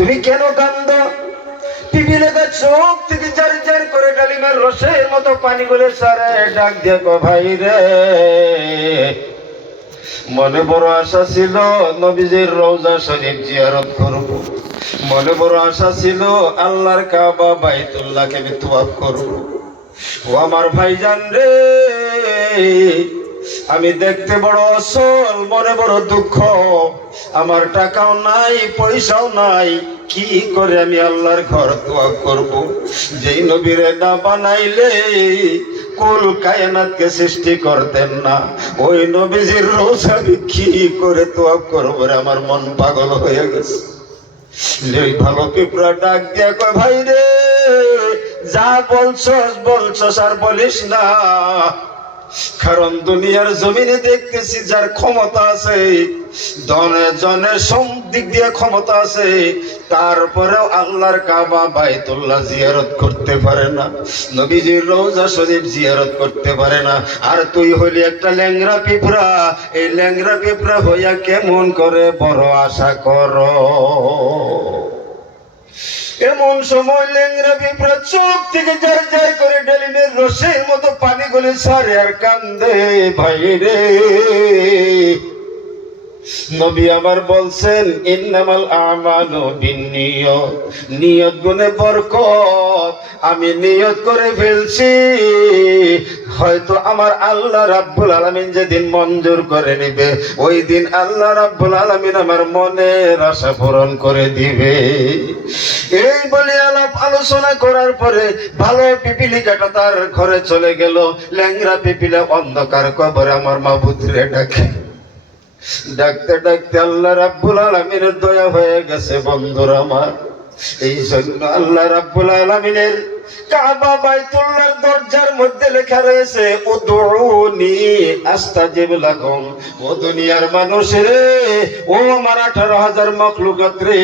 তুমি কেন কান্দো? পিপিলেকা চোখ থেকে জার জার করে ডালিমের রসের মতো পানি গুলে সারে ডাক দেখো ভাই রে, মনে বড় আশা ছিল নবীজির রওজা শরীফ জিয়ারত করব, মনে বড় আশা ছিল আল্লাহর কাবা বাইতুল্লাহকে আমি তওয়াফ করব। ও আমার ভাইজান রে, আমি দেখতে বড় অসল, মনে বড় দুঃখ, আমার টাকাও নাই পয়সাও নাই, কি করে আমি আল্লাহর ঘর তওয়াফ করব? যেই নবীরে না বানাইলে কুল কায়নাতকে সৃষ্টি করতেন না, ওই নবীজির রওজা আমি কি করে তওয়াফ করব রে? আমার মন পাগল হয়ে গেছে। ওই ভালো পিঁপড়া ডাক দিয়া কয়, ভাই রে, যা বলছস আর বলিস না, কারণ দুনিয়ার জমিনে দেখতেছি যার ক্ষমতা আছে, ধনে জনে সব দিক দিয়ে ক্ষমতা আছে, তারপরেও আল্লাহর কাবা বাইতুল্লাহ জিয়ারত করতে পারে না, নবীজির রওজা শরীফ জিয়ারত করতে পারে না। আর তুই হলি একটা ল্যাংরা পিঁপড়া, এই ল্যাংরা পিঁপড়া হইয়া কেমন করে বড় আশা করো? এমন সময় ল্যাংরা পিঁপড়া চোখ থেকে জার জার করে ডালিমের রসের মতো পানি গুলি ছাড়ে আর কান্দে, ভাই রে। নবী আমার বলছেন, ইন্নামাল আমালু বিন্নিয়ত, নিয়ত গুণে বরকত। আমি নিয়ত করে ফেলছি, হয়তো আমার আল্লাহ রাব্বুল আলামিন যেদিন মঞ্জুর করে নিবে, ওই দিন আল্লাহ রাব্বুল আলামিন আমার মনের আশা পূরণ করে দিবে। এই বলে আলাপ আলোচনা করার পরে ভালো পিপিলিকাটা তার ঘরে চলে গেল। ল্যাংরা পিপিলা অন্ধকার কবরে আমার মাবুদরে ডাকে, ডাকতে ডাকতে আল্লাহ রাব্বুল আলামিনের দয়া হয়ে গেছে বন্ধুরা আমার। এই জন্য আল্লাহ রাব্বুল আলামিনের কাবা বাইতুল্লাহর দরজার মধ্যে লেখা রয়েছে, উদউনি আস্তাজিব লাকুম। ও দুনিয়ার মানুষ রে, ও আমার 18,000 মাখলুকাত রে,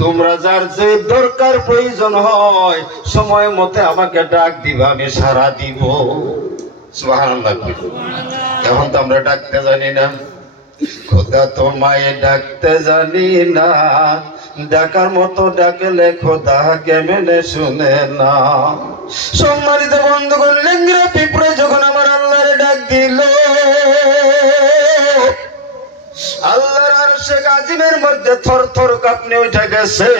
তোমরা যার যে দরকার প্রয়োজন হয় সময় মতে আমাকে ডাক দিবা, আমি সাড়া দিব। সুবহানাল্লাহ। এখন তো আমরা ডাকতে জানি না, খোদা তোমায় ডাকতে জানি না, ডাকার মতো ডাকলে খোদা কেমনে শুনে না। সম্মানিত বন্ধুগণ, ল্যাংরা পিঁপড়া যখন আমার আল্লাহরে ডাক দিল, আল্লাহর আরশে আজিমের মধ্যে থর থর কাঁপনে উঠে গেছে।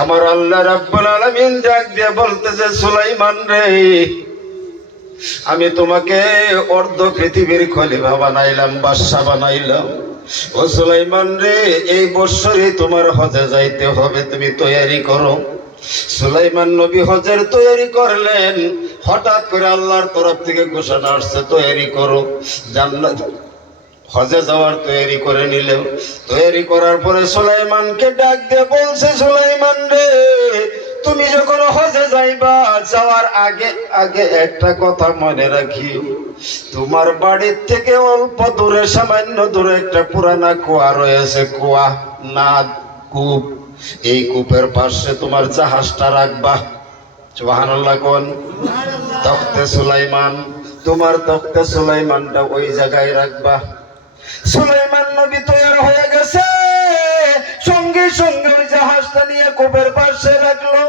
আমার আল্লাহ রাব্বুল আলামিন ডাক দিয়ে বলতেছে, সুলাইমান রে, আমি তোমাকে অর্ধ পৃথিবীর খলিফা বানাইলাম, বাদশা বানাইলাম। ও সুলাইমান রে, এই বছরই তোমার হজে যাইতে হবে, তুমি তৈরি করো। সুলাইমান নবী হজের তৈরি করলেন। হঠাৎ করে আল্লাহর তরফ থেকে ঘোষণা আসছে, তৈরি করো, জান্নাত হজে যাওয়ার তৈরি করে নিল। তৈরি করার পরে সুলাইমানকে ডাক দিয়ে বলছে, সুলাইমান রে, তুমি যখন হজে যাইবা, যাওয়ার আগে আগে একটা কথা মনে রাখি, তোমার বাড়ির থেকে অল্প দূরে, সামান্য দূরে একটা পুরানা কুয়া রয়েছে, কুয়া না কূপ। এই কূপের পাশে তোমার জাহাজটা রাখবা। সুবহানাল্লাহ কোন? তখতে সুলাইমান, তোমার তখতে সুলাইমানটা ওই জায়গায় রাখবা। সুলাইমান নবী তৈরি হয়ে গেছে, সঙ্গে সঙ্গে ওই জাহাজটা নিয়ে কূপের পাশে রাখলো।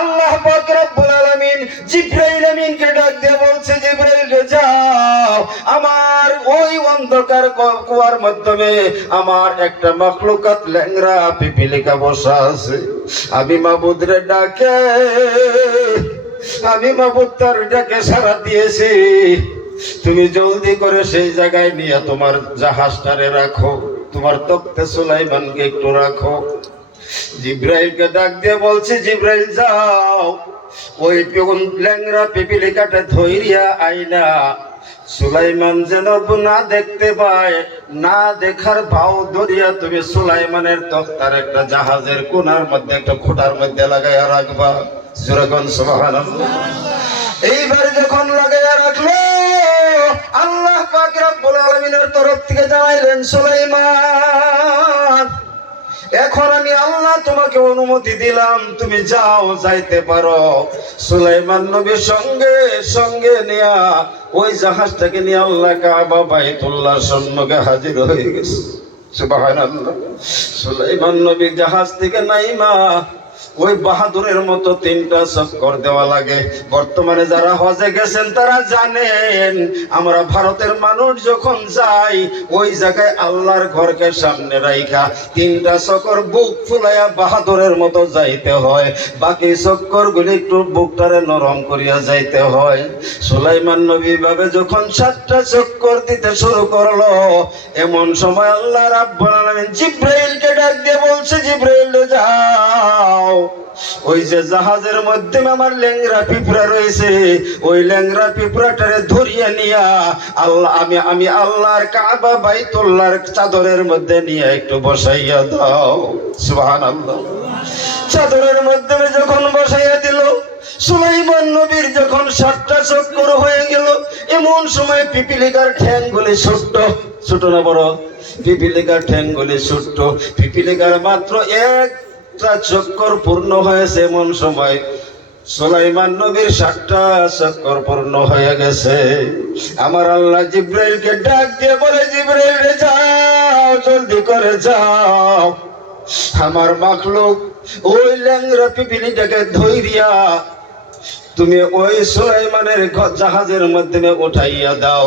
আল্লাহ পাক রব্বুল আলামিন জিবরাইল আমিনকে ডাক দিয়ে বলছে, জিবরাইল রে, যাও, আমার ওই অন্ধকার কুয়ার মাধ্যমে আমার একটা মাখলুকাত ল্যাংরা পিপিলিকা বসা আছে। আমি মাবুদরে ডাকে, আমি মাবুদ তার ডাকে সাড়া দিয়েছি, তুমি জলদি করে সেই জায়গায় নিয়ে তোমার জাহাজটারে রাখো, তোমার তখতে সুলাইমানকে একটু রাখো। জিবরাইলকে ডাক দিয়ে বলছে, জিবরাইল যাও, ওই ল্যাংরা পিপিলিকাটা ধইরিয়া আইনা, সুলাইমান যেন না দেখতে পায়, না দেখার ভাও ধরিয়া তুমি সুলাইমানের তখতার একটা জাহাজের কোনার মধ্যে, একটা খোঁটার মধ্যে লাগাইয়া রাখবা। যেরকম সুবহানাল্লাহ। এইবার যখন লাগাইয়া রাখলো, আল্লাহ পাক রব্বুল আলামিনের তরফ থেকে জানাইলেন, সুলাইমান, এখন আমি আল্লাহ তোমাকে অনুমতি দিলাম, তুমি যাও, যাইতে পারো। সুলাইমান নবীর সঙ্গে সঙ্গে নিয়া ওই জাহাজটাকে নিয়ে আল্লাহ কাবা বাইতুল্লাহর সম্মুখে হাজির হয়ে গেছে। সুবহানাল্লাহ। সুলাইমান নবী জাহাজ থেকে নাইমা ওই বাহাদুরের মতো 3টা চক্কর দেওয়া লাগে। বর্তমানে যারা হজে গেছেন তারা জানেন, আমরা ভারতের মানুষ যখন যাই ওই জায়গায় আল্লাহর ঘরকে সামনে রাইখা 3টা চক্কর বুক ফুলাইয়া বাহাদুরের মতো যাইতে হয়, বাকি চক্কর গুলি একটু বুকটারে নরম করিয়া যাইতে হয়। সুলাইমান নবী ভাবে যখন 7টা চক্কর দিতে শুরু করলো, এমন সময় আল্লাহ রাব্বুল আলামিন জিবরাইলকে ডাক দিয়ে বলছে, জিবরাইল যাও, ওই যে জাহাজের মধ্যে আমার ল্যাংড়া পিঁপড়া রয়েছে, ওই ল্যাংড়া পিঁপড়াটারে ধরিয়ে নিয়া আমি আল্লাহর কাবা বাইতুল্লাহর চাদরের মধ্যে নিয়ে একটু বসাইয়া দাও। সুবহানাল্লাহ। চাদরের মধ্যে যখন বসাইয়া দিল, সুলাইমান নবীর যখন 7টা চক্কর হয়ে গেল, এমন সময় পিপিলিকার ঠ্যাংগুলি ছোট্ট ছোট না বড়, পিপিলিকার ঠ্যাংগুলি ছোট্ট, পিপিলিকার মাত্র একটা চক্কর পূর্ণ হয়েছে, এমন সময় সুলাইমান নবীর 7টা চক্কর পূর্ণ হয়ে গেছে। আমার আল্লাহ জিবরাইলকে ডাক দিয়ে বলে, জিবরাইল রে যাও, জলদি করে যাও, আমার মাখলুক ওই ল্যাংড়া পিপিলিটাকে ধইরিয়া তুমি ওই সুলাইমানের জাহাজের মাধ্যমে উঠাইয়া দাও।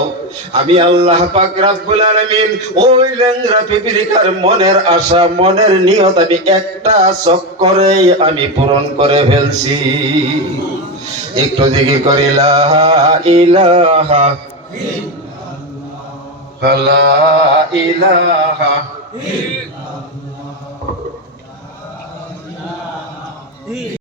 আমি আল্লাহ পাক রব্বুল আলামিন ওই ল্যাংড়া পিপিলিকার মনের আশা, মনের নিয়ত আমি একটা চক্করেই আমি পূরণ করে ফেলছি। একটু জিকির করি লা ইলাহা ইল্লাল্লাহ, লা ইলাহা ইল্লাল্লাহ।